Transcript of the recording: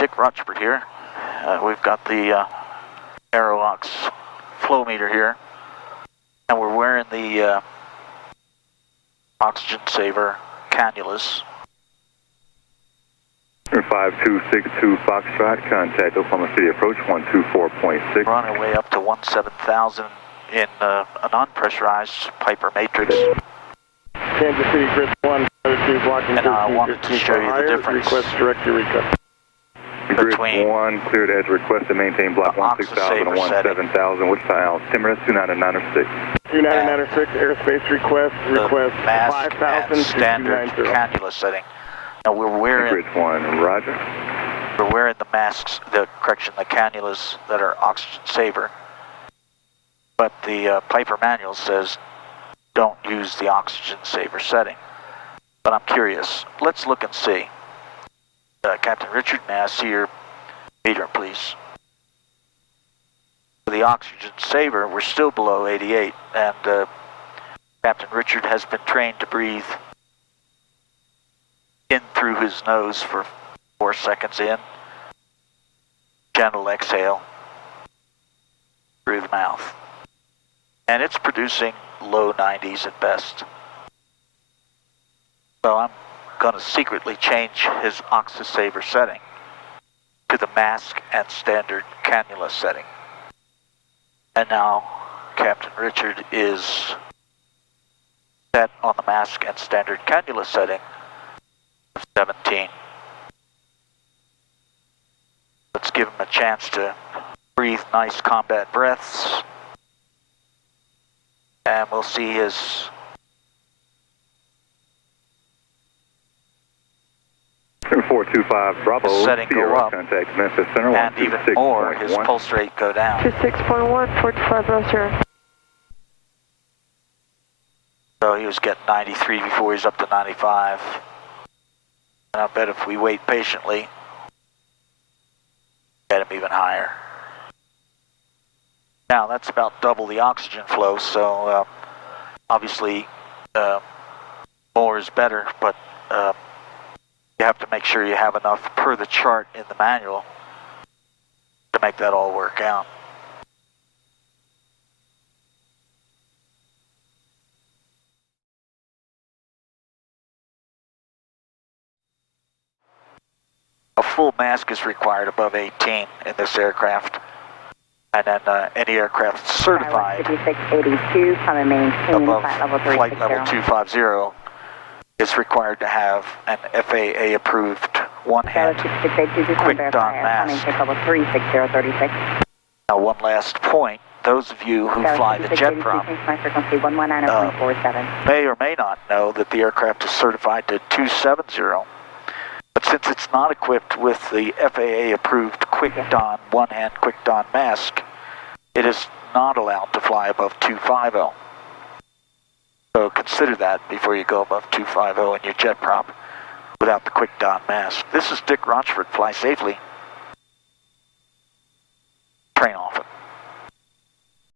Dick Rochfort here. We've got the AeroOx flow meter here, and we're wearing the oxygen saver cannulas. 5262 Foxtrot, contact Oklahoma City approach 124.6. We're on our way up to 17,000 in a non-pressurized Piper matrix. Kansas City Grid 1, 2 blocking. And I wanted to show you the difference. Request direct your request. Between Grid 1, cleared as requested, maintain block 16,000 and 17,000. What's the Al? Timorous 2996. 2996, airspace request 5,000 and standard 290. cannula setting. Now we're wearing Grid 1, roger. We're wearing the masks, the cannulas that are oxygen saver. But the Piper manual says don't use the oxygen saver setting. But I'm curious. Let's look and see. Captain Richard, may I see your meter, please? For the oxygen saver, we're still below 88, and Captain Richard has been trained to breathe in through his nose for 4 seconds in, gentle exhale through the mouth. And it's producing low 90s at best. So I'm going to secretly change his OxySaver setting to the mask and standard cannula setting. And now Captain Richard is set on the mask and standard cannula setting of 17. Let's give him a chance to breathe nice combat breaths. And we'll see his Center 425 Bravo. setting go up, contact Memphis Center, and even more, his pulse rate go down. 26.1, 45 Rochfort. So he was getting 93 before he's up to 95. And I bet if we wait patiently, get him even higher. Now that's about double the oxygen flow, so obviously more is better, but you have to make sure you have enough per the chart in the manual to make that all work out. A full mask is required above 18 in this aircraft. And then any aircraft certified above flight level 250 is required to have an FAA approved one-hand quick don mask. Now one last point, those of you who fly the jet prop may or may not know that the aircraft is certified to 270. But since it's not equipped with the FAA approved quick don, one-hand quick don mask, it is not allowed to fly above 250. So consider that before you go above 250 in your jet prop without the quick don mask. This is Dick Rochfort. Fly safely. Train off it.